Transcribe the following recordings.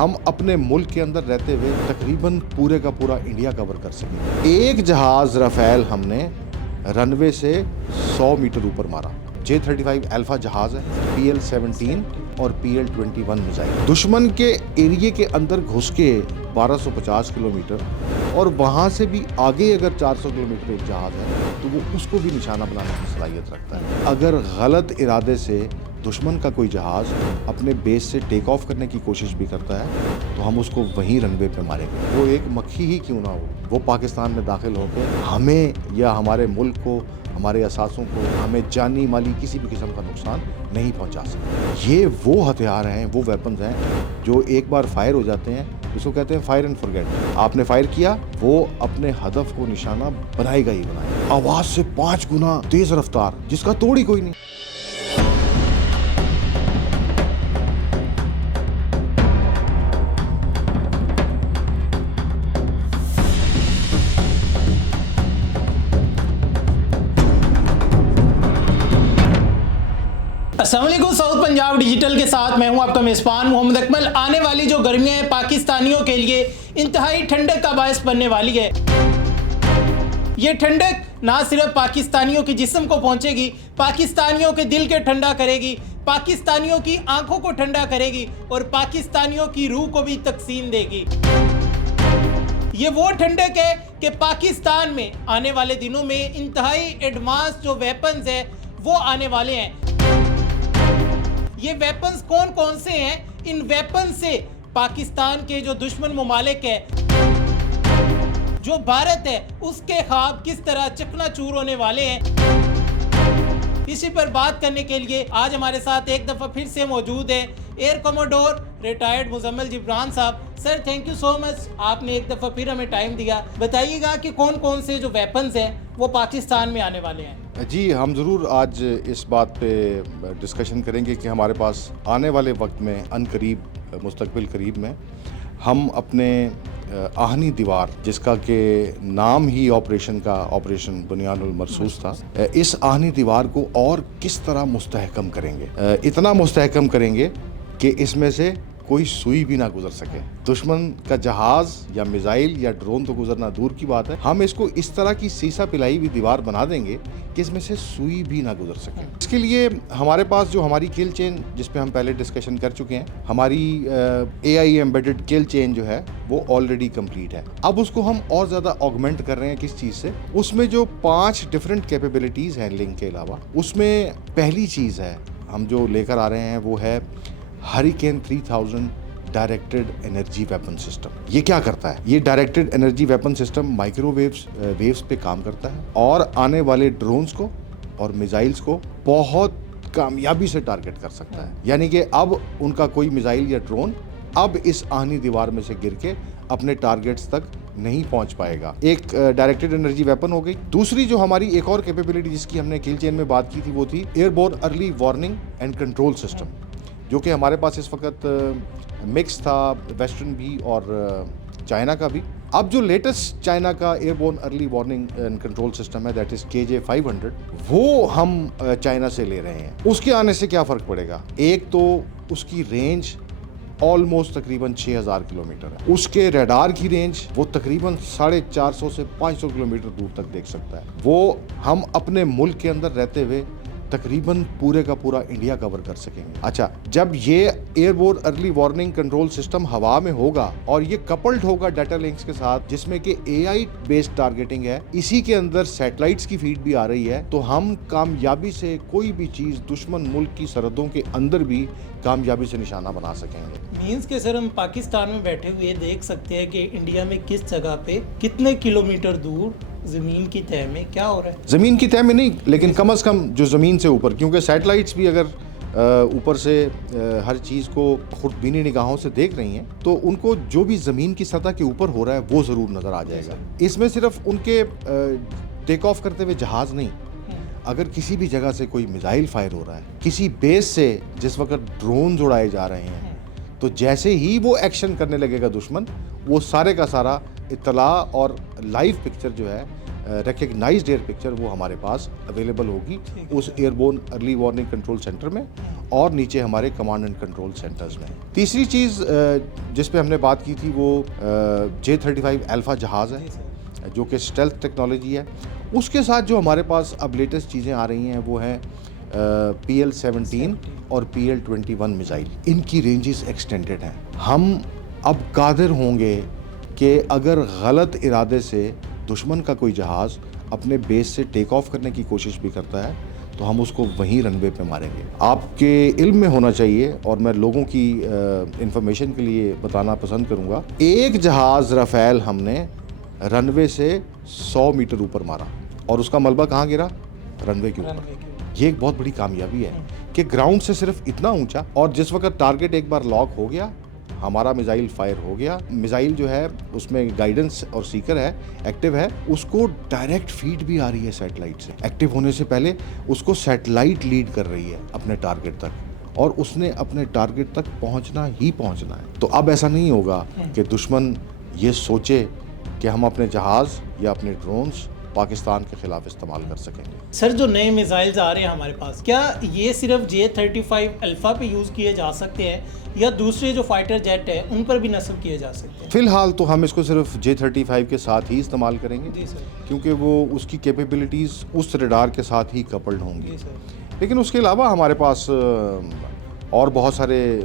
ہم اپنے ملک کے اندر رہتے ہوئے تقریباً پورے کا پورا انڈیا کور کر سکیں۔ ایک جہاز رافیل ہم نے رن وے سے 100 میٹر اوپر مارا۔ J-35 الفا جہاز ہے، PL-17 اور PL-21 میزائل دشمن کے ایریے کے اندر گھس کے 1250 کلومیٹر اور وہاں سے بھی آگے اگر 400 کلومیٹر ایک جہاز ہے تو وہ اس کو بھی نشانہ بنانے کی صلاحیت رکھتا ہے۔ اگر غلط ارادے سے دشمن کا کوئی جہاز اپنے بیس سے ٹیک آف کرنے کی کوشش بھی کرتا ہے تو ہم اس کو وہیں رن وے پہ ماریں گے، وہ ایک مکھی ہی کیوں نہ ہو، وہ پاکستان میں داخل ہو کے ہمیں یا ہمارے ملک کو، ہمارے اثاثوں کو، ہمیں جانی مالی کسی بھی قسم کا نقصان نہیں پہنچا سکتے۔ یہ وہ ہتھیار ہیں، وہ ویپنز ہیں جو ایک بار فائر ہو جاتے ہیں، اس کو کہتے ہیں فائر اینڈ فورگیٹ۔ آپ نے فائر کیا، وہ اپنے ہدف کو نشانہ بنائے گا ہی بنائے گا، آواز سے 5 گنا تیز رفتار جس کا توڑ ہی کوئی نہیں۔ السلام علیکم، ساؤتھ پنجاب ڈیجیٹل کے ساتھ میں ہوں آپ کا میزبان محمد اکمل۔ آنے والی جو گرمیاں ہیں پاکستانیوں کے لیے انتہائی ٹھنڈک کا باعث بننے والی ہے۔ یہ ٹھنڈک نہ صرف پاکستانیوں کے جسم کو پہنچے گی، پاکستانیوں کے دل کے ٹھنڈا کرے گی، پاکستانیوں کی آنکھوں کو ٹھنڈا کرے گی اور پاکستانیوں کی روح کو بھی تقسیم دے گی۔ یہ وہ ٹھنڈک ہے کہ پاکستان میں آنے والے دنوں میں انتہائی ایڈوانس جو ویپنز ہیں وہ آنے والے ہیں۔ یہ ویپنز کون کون سے ہیں؟ ان ویپن سے پاکستان کے جو دشمن ممالک ہیں، جو بھارت ہے، اس کے خواب کس طرح چکنا چور ہونے والے ہیں، اسی پر بات کرنے کے لیے آج ہمارے ساتھ ایک دفعہ پھر سے موجود ہے ایئر کوموڈور ریٹائرڈ مزمل جبران صاحب۔ سر تھینک یو سو مچ، آپ نے ایک دفعہ پھر ہمیں ٹائم دیا۔ بتائیے گا کہ کون کون سے جو ویپنز ہیں وہ پاکستان میں آنے والے ہیں؟ جی، ہم ضرور آج اس بات پہ ڈسکشن کریں گے کہ ہمارے پاس آنے والے وقت میں ان قریب مستقبل قریب میں ہم اپنے آہنی دیوار، جس کا کہ نام ہی آپریشن بنیان المرصوص تھا، اس آہنی دیوار کو اور کس طرح مستحکم کریں گے۔ اتنا مستحکم کریں گے کہ اس میں سے کوئی سوئی بھی نہ گزر سکے۔ دشمن کا جہاز یا میزائل یا ڈرون تو گزرنا دور کی بات ہے، ہم اس کو اس طرح کی سیسا پلائی ہوئی دیوار بنا دیں گے کہ اس میں سے سوئی بھی نہ گزر سکے۔ اس کے لیے ہمارے پاس جو ہماری کل چین، جس پہ ہم پہلے ڈسکشن کر چکے ہیں، ہماری AI ایمبیڈڈ کل چین جو ہے وہ آلریڈی کمپلیٹ ہے۔ اب اس کو ہم اور زیادہ آگمنٹ کر رہے ہیں کس چیز سے؟ اس میں جو 5 ڈفرینٹ کیپیبلٹیز ہیں لنک کے علاوہ، اس میں پہلی چیز ہے ہم جو لے کر آ رہے ہیں وہ ہے hurricane 3000 directed energy weapon system. یہ کیا کرتا ہے؟ یہ directed energy weapon system micro waves پہ کام کرتا ہے اور آنے والے ڈرونز کو اور میزائلز کو بہت کامیابی سے ٹارگٹ کر سکتا ہے۔ یعنی کہ اب ان کا کوئی میزائل یا ڈرون اب اس آہنی دیوار میں سے گر کے اپنے ٹارگٹس تک نہیں پہنچ پائے گا۔ ایک ڈائریکٹڈ انرجی ویپن ہو گئی۔ دوسری جو ہماری ایک اور کیپیبلٹی جس کی ہم نے کل چین میں بات کی تھی وہ تھی airborne early warning and control system, جو کہ ہمارے پاس اس وقت مکس تھا، ویسٹرن بھی اور چائنا کا بھی۔ اب جو لیٹسٹ چائنا کا airborne early warning and control system ہے، دیٹ از KJ-500، وہ ہم چائنا سے لے رہے ہیں۔ اس کے آنے سے کیا فرق پڑے گا؟ ایک تو اس کی رینج آلموسٹ تقریباً 6000 کلومیٹر ہے، اس کے ریڈار کی رینج وہ تقریباً 450 سے 500 کلومیٹر دور تک دیکھ سکتا ہے۔ وہ ہم اپنے ملک کے اندر رہتے ہوئے تقریباً پورے کا پورا انڈیا کور کر سکیں گے۔ اچھا، جب یہ airborne early warning control system ہوا میں ہوگا اور یہ کپلڈ ہوگا ڈیٹا لنکس کے ساتھ، جس میں کہ AI بیسڈ ٹارگیٹنگ ہے، اسی کے اندر سیٹلائٹس کی فیڈ بھی آ رہی ہے، تو ہم کامیابی سے کوئی بھی چیز دشمن ملک کی سرحدوں کے اندر بھی کامیابی سے نشانہ بنا سکیں گے۔ مینس کہ سر ہم پاکستان میں بیٹھے ہوئے دیکھ سکتے ہیں کہ انڈیا میں کس جگہ پہ کتنے کلومیٹر دور زمین کی تہہ میں کیا ہو رہا ہے؟ زمین کی تہہ میں نہیں، لیکن کم از کم جو زمین سے اوپر، کیونکہ سیٹلائٹس بھی اگر اوپر سے ہر چیز کو خود بینی نگاہوں سے دیکھ رہی ہیں تو ان کو جو بھی زمین کی سطح کے اوپر ہو رہا ہے وہ ضرور نظر آ جائے گا۔ اس میں صرف ان کے ٹیک آف کرتے ہوئے جہاز نہیں، اگر کسی بھی جگہ سے کوئی میزائل فائر ہو رہا ہے، کسی بیس سے جس وقت ڈرونز اڑائے جا رہے ہیں، تو جیسے ہی وہ ایکشن کرنے لگے گا دشمن، وہ سارے کا سارا اطلاع اور لائیو پکچر جو ہے ریکگنائزڈ ایئر پکچر وہ ہمارے پاس اویلیبل ہوگی اس ایئربورن ارلی وارننگ کنٹرول سینٹر میں اور نیچے ہمارے کمانڈ اینڈ کنٹرول سینٹرز میں. تیسری چیز جس پہ ہم نے بات کی تھی وہ J-35 الفا جہاز ہے جو کہ اسٹیلتھ ٹیکنالوجی ہے. اس کے ساتھ جو ہمارے پاس اب لیٹسٹ چیزیں آ رہی ہیں وہ ہیں PL-17 اور PL-21 میزائل. ان کی رینجز ایکسٹینڈڈ ہیں. ہم اب قادر ہوں گے کہ اگر غلط ارادے سے دشمن کا کوئی جہاز اپنے بیس سے ٹیک آف کرنے کی کوشش بھی کرتا ہے تو ہم اس کو وہیں رن وے پہ ماریں گے. آپ کے علم میں ہونا چاہیے اور میں لوگوں کی انفارمیشن کے لیے بتانا پسند کروں گا, ایک جہاز رافیل ہم نے رن وے سے 100 میٹر اوپر مارا اور اس کا ملبہ کہاں گرا؟ رن وے کے اوپر. یہ ایک بہت بڑی کامیابی ہے کہ گراؤنڈ سے صرف اتنا اونچا, اور جس وقت ٹارگٹ ایک بار لاک ہو گیا ہمارا میزائل فائر ہو گیا. میزائل جو ہے اس میں گائیڈنس اور سیکر ہے, ایکٹیو ہے, اس کو ڈائریکٹ فیڈ بھی آ رہی ہے سیٹلائٹ سے. ایکٹیو ہونے سے پہلے اس کو سیٹلائٹ لیڈ کر رہی ہے اپنے ٹارگٹ تک اور اس نے اپنے ٹارگٹ تک پہنچنا ہی پہنچنا ہے. تو اب ایسا نہیں ہوگا کہ دشمن یہ سوچے کہ ہم اپنے جہاز یا اپنے ڈرونز پاکستان کے خلاف استعمال کر سکیں گے. سر جو نئے میزائلز آ رہے ہیں ہمارے پاس, کیا یہ صرف J-35 الفا پہ یوز کیے جا سکتے ہیں یا دوسرے جو فائٹر جیٹ ہے ان پر بھی نصب کیے جا سکتے ہیں؟ فی الحال تو ہم اس کو صرف J-35 کے ساتھ ہی استعمال کریں گے جی سر, کیونکہ وہ اس کی کیپیبلٹیز اس ریڈار کے ساتھ ہی کپلڈ ہوں گی. جی سر. لیکن اس کے علاوہ ہمارے پاس اور بہت سارے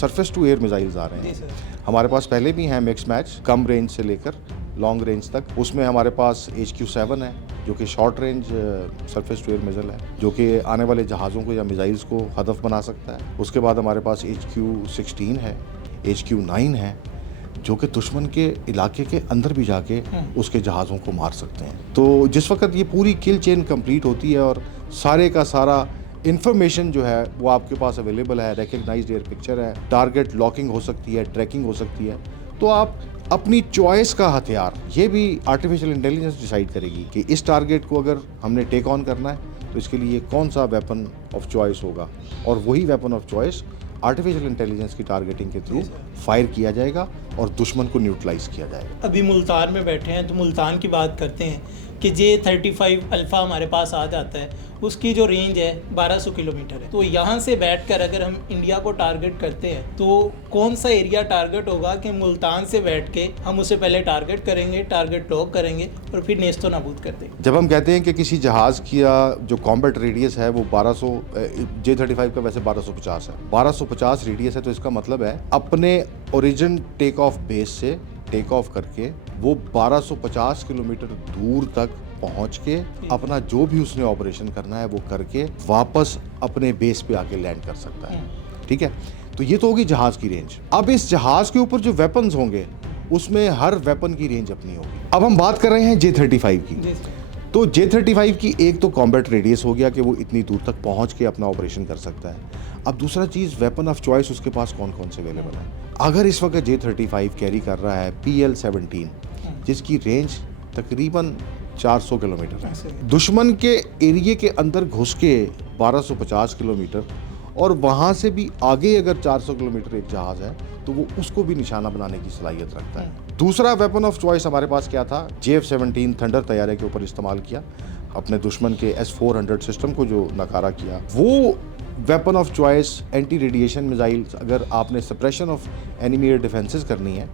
سرفیس ٹو ایئر میزائلز آ رہے ہیں. جی سر. ہمارے پاس پہلے بھی ہیں مکس میچ, کم رینج سے لے کر لانگ رینج تک. اس میں ہمارے پاس HQ-7 ہے جو کہ short range surface to air missile ہے جو کہ آنے والے جہازوں کو یا میزائلز کو ہدف بنا سکتا ہے. اس کے بعد ہمارے پاس HQ-16 ہے, HQ-9 ہے جو کہ دشمن کے علاقے کے اندر بھی جا کے اس کے جہازوں کو مار سکتے ہیں. تو جس وقت یہ پوری کل چین کمپلیٹ ہوتی ہے اور سارے کا سارا انفارمیشن جو ہے وہ آپ کے پاس اویلیبل ہے, ریکگنائزڈ ایئر پکچر ہے, ٹارگٹ لاکنگ ہو سکتی ہے, ٹریکنگ ہو سکتی ہے, تو آپ اپنی چوائس کا ہتھیار, یہ بھی آرٹیفیشیل انٹیلیجنس ڈیسائیڈ کرے گی کہ اس ٹارگٹ کو اگر ہم نے ٹیک آن کرنا ہے تو اس کے لیے کون سا ویپن آف چوائس ہوگا, اور وہی weapon of choice artificial intelligence کی ٹارگیٹنگ کے تھرو فائر کیا جائے گا اور دشمن کو نیوٹرلائز کیا جائے گا. ابھی ملتان میں بیٹھے ہیں تو ملتان کی بات کرتے ہیں کہ J-35 الفا ہمارے پاس آ جاتا ہے, اس کی جو رینج ہے 1200 کلومیٹر ہے. تو یہاں سے بیٹھ کر اگر ہم انڈیا کو ٹارگٹ کرتے ہیں تو کون سا ایریا ٹارگٹ ہوگا کہ ملتان سے بیٹھ کے ہم اسے پہلے ٹارگٹ کریں گے, ٹارگٹ لاک کریں گے اور پھر نیست و نابود کر دیں گے؟ جب ہم کہتے ہیں کہ کسی جہاز کی جو کامبیٹ ریڈیس ہے وہ 1200, J-35 کا ویسے 1250 ہے, 1250 ریڈیس ہے, تو اس کا مطلب ہے اپنے اوریجن ٹیک آف بیس سے ٹیک آف کر کے وہ 1250 کلومیٹر دور تک پہنچ کے اپنا جو بھی اس نے آپریشن کرنا ہے وہ کر کے واپس اپنے بیس پہ آ کے لینڈ کر سکتا ہے. ٹھیک ہے, تو یہ تو ہوگی جہاز کی رینج. اب اس جہاز کے اوپر جو ویپنز ہوں گے اس میں ہر ویپن کی رینج اپنی ہوگی. اب ہم بات کر رہے ہیں J-35 کی. تو J-35 کی ایک تو کامبیٹ ریڈیس ہو گیا کہ وہ اتنی دور تک پہنچ کے اپنا آپریشن کر سکتا ہے. اب دوسرا چیز ویپن آف چوائس اس کے پاس کون کون سے اویلیبل ہے. اگر اس وقت J-35 کیری کر رہا ہے PL-17 جس کی رینج تقریباً 400 کلومیٹر ہے, دشمن کے ایریے کے اندر گھس کے 1250 کلومیٹر اور وہاں سے بھی آگے اگر 400 کلومیٹر ایک جہاز ہے تو وہ اس کو بھی نشانہ بنانے کی صلاحیت رکھتا ہے. دوسرا ویپن آف چوائس ہمارے پاس کیا تھا, JF-17 تھنڈر طیارے کے اوپر استعمال کیا, اپنے دشمن کے S-400 سسٹم کو جو ناکارہ کیا. وہ weapon of choice anti radiation missile, اگر آپ نے suppression of enemy air defences کرنی ہے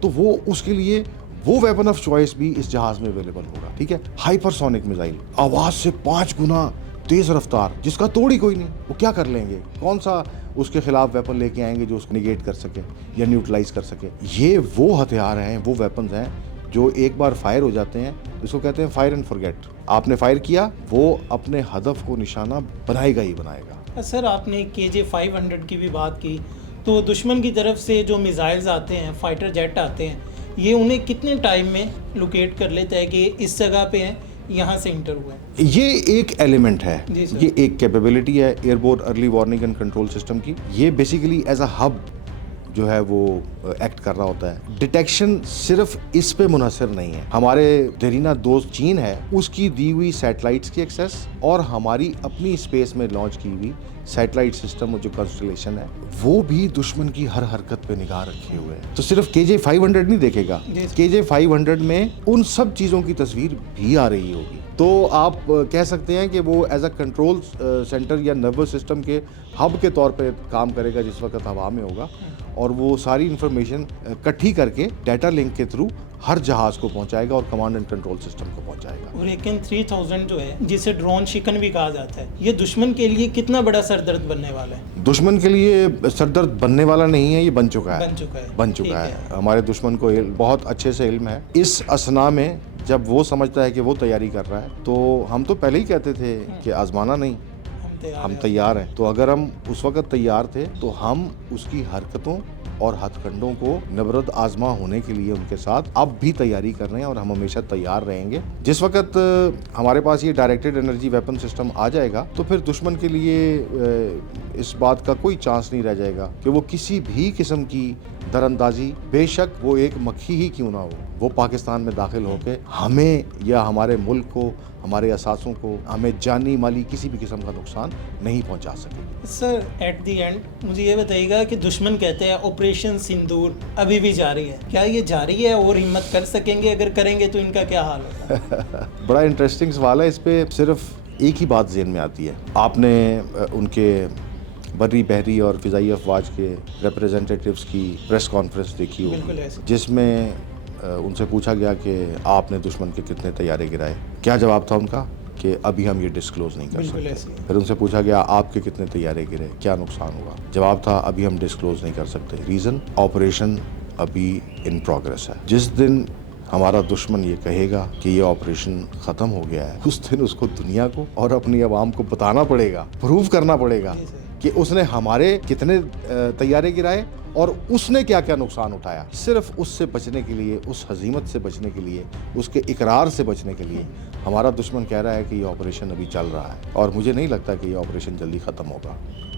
تو وہ اس کے لیے وہ ویپن آف چوائس بھی اس جہاز میں اویلیبل ہوگا. ٹھیک ہے, ہائپر سونک میزائل, آواز سے 5 گنا تیز رفتار, جس کا توڑ ہی کوئی نہیں, وہ کیا کر لیں گے, کون سا اس کے خلاف ویپن لے کے آئیں گے جو اس کو نیگیٹ کر سکے یا نیوٹرلائز کر سکے. یہ وہ ہتھیار ہیں, وہ ویپنز ہیں جو ایک بار فائر ہو جاتے ہیں, اس کو کہتے ہیں فائر اینڈ فورگیٹ. آپ نے فائر کیا, وہ اپنے ہدف کو نشانہ بنائے گا ہی بنائے گا. سر آپ نے KJ-500 کی بھی بات کی, تو دشمن کی طرف سے جو میزائلز آتے ہیں, فائٹر جیٹ آتے ہیں, یہ انہیں کتنے ٹائم میں لوکیٹ کر لیتا ہے کہ اس جگہ پہ ہیں, یہاں سے انٹر ہوا ہے؟ یہ ایک ایلیمنٹ ہے, یہ ایک کیپیبلٹی ہے airborne early warning and control system کی. یہ بیسیکلی ایز اے ہب جو ہے وہ ایکٹ کر رہا ہوتا ہے. ڈیٹیکشن صرف اس پہ منحصر نہیں ہے. ہمارے دیرینہ دوست چین ہے, اس کی دی ہوئی سیٹلائٹس کی ایکسیس اور ہماری اپنی اسپیس میں لانچ کی ہوئی سیٹلائٹ سسٹم جو کنسٹلیشن ہے, وہ بھی دشمن کی ہر حرکت پہ نگاہ رکھے ہوئے ہیں. تو صرف KJ-500 نہیں دیکھے گا, KJ-500 میں ان سب چیزوں کی تصویر بھی آ رہی ہوگی. تو آپ کہہ سکتے ہیں کہ وہ ایز اے کنٹرول سینٹر یا نروس سسٹم کے ہب کے طور پہ کام کرے گا جس وقت ہوا میں ہوگا, اور وہ ساری انفارمیشن اکٹھی کر کے ڈیٹا لنک کے تھرو ہر جہاز کو پہنچائے گا اور کمانڈ اینڈ کنٹرول سسٹم کو پہنچائے گا. اور ایکن 3000 جو ہے جسے ڈرون شکن بھی کہا جاتا ہے, یہ دشمن کے لیے کتنا بڑا سردرد بننے والا ہے؟ دشمن کے لیے سردرد بننے والا نہیں ہے, یہ بن چکا ہے. ہمارے دشمن کو بہت اچھے سے علم ہے. اس اثنا میں جب وہ سمجھتا ہے کہ وہ تیاری کر رہا ہے, تو ہم تو پہلے ہی کہتے تھے کہ آزمانا نہیں, ہم تیار ہیں. تو اگر ہم اس وقت تیار تھے تو ہم اس کی حرکتوں اور ہتھ کنڈوں کو نبرد آزما ہونے کے لیے ان کے ساتھ اب بھی تیاری کر رہے ہیں, اور ہم ہمیشہ تیار رہیں گے. جس وقت ہمارے پاس یہ ڈائریکٹڈ انرجی ویپن سسٹم آ جائے گا تو پھر دشمن کے لیے اس بات کا کوئی چانس نہیں رہ جائے گا کہ وہ کسی بھی قسم کی در اندازی, بے شک وہ ایک مکھی ہی کیوں نہ ہو, وہ پاکستان میں داخل ہو کے ہمیں یا ہمارے ملک کو, ہمارے اثاثوں کو, ہمیں جانی مالی کسی بھی قسم کا نقصان نہیں پہنچا سکے. سر ایٹ دی اینڈ مجھے یہ بتائیے گا کہ دشمن کہتے ہیں آپریشن سندور ابھی بھی جاری ہے, کیا یہ جاری ہے اور ہمت کر سکیں گے؟ اگر کریں گے تو ان کا کیا حال ہوگا؟ بڑا انٹرسٹنگ سوال ہے. اس پہ صرف ایک ہی بات ذہن میں آتی ہے. آپ نے ان کے بری بحری اور فضائی افواج کے ریپریزنٹیٹیوز کی پریس کانفرنس دیکھی ہوگی, جس میں ان سے پوچھا گیا کہ آپ نے دشمن کے کتنے طیارے گرائے. کیا جواب تھا ان کا؟ کہ ابھی ہم یہ ڈسکلوز نہیں کر سکتے. پھر ان سے پوچھا گیا آپ کے کتنے طیارے گرے, کیا نقصان ہوا؟ جواب تھا ابھی ہم ڈسکلوز نہیں کر سکتے. ریزن, آپریشن ابھی ان پروگریس ہے. جس دن ہمارا دشمن یہ کہے گا کہ یہ آپریشن ختم ہو گیا ہے, اس دن اس کو دنیا کو اور اپنی عوام کو بتانا پڑے گا, پروو کرنا پڑے گا کہ اس نے ہمارے کتنے طیارے گرائے اور اس نے کیا کیا نقصان اٹھایا. صرف اس سے بچنے کے لیے, اس ہزیمت سے بچنے کے لیے, اس کے اقرار سے بچنے کے لیے ہمارا دشمن کہہ رہا ہے کہ یہ آپریشن ابھی چل رہا ہے, اور مجھے نہیں لگتا کہ یہ آپریشن جلدی ختم ہوگا.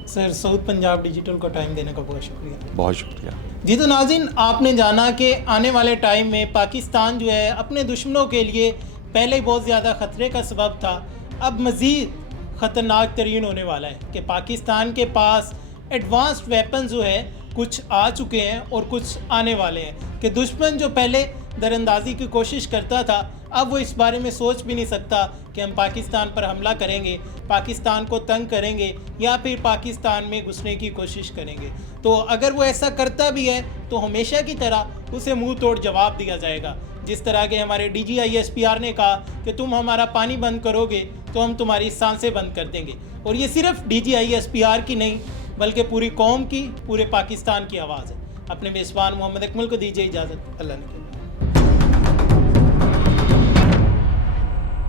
سر ساؤتھ پنجاب ڈیجیٹل کو ٹائم دینے کا بہت شکریہ. بہت شکریہ. جی تو ناظرین, آپ نے جانا کہ آنے والے ٹائم میں پاکستان جو ہے اپنے دشمنوں کے لیے پہلے ہی بہت زیادہ خطرے کا سبب تھا, اب مزید خطرناک ترین ہونے والا ہے کہ پاکستان کے پاس ایڈوانسڈ ویپنز جو ہے کچھ آ چکے ہیں اور کچھ آنے والے ہیں, کہ دشمن جو پہلے در اندازی کی کوشش کرتا تھا اب وہ اس بارے میں سوچ بھی نہیں سکتا کہ ہم پاکستان پر حملہ کریں گے, پاکستان کو تنگ کریں گے یا پھر پاکستان میں گھسنے کی کوشش کریں گے. تو اگر وہ ایسا کرتا بھی ہے تو ہمیشہ کی طرح اسے منہ توڑ جواب دیا جائے گا. جس طرح کے ہمارے DGISPR نے کہا کہ تم ہمارا پانی بند کرو گے تو ہم تمہاری سانسیں بند کر دیں گے. اور یہ صرف DGISPR کی نہیں بلکہ پوری قوم کی, پورے پاکستان کی آواز ہے. اپنے میزبان محمد اکمل کو دیجیے اجازت. اللہ نے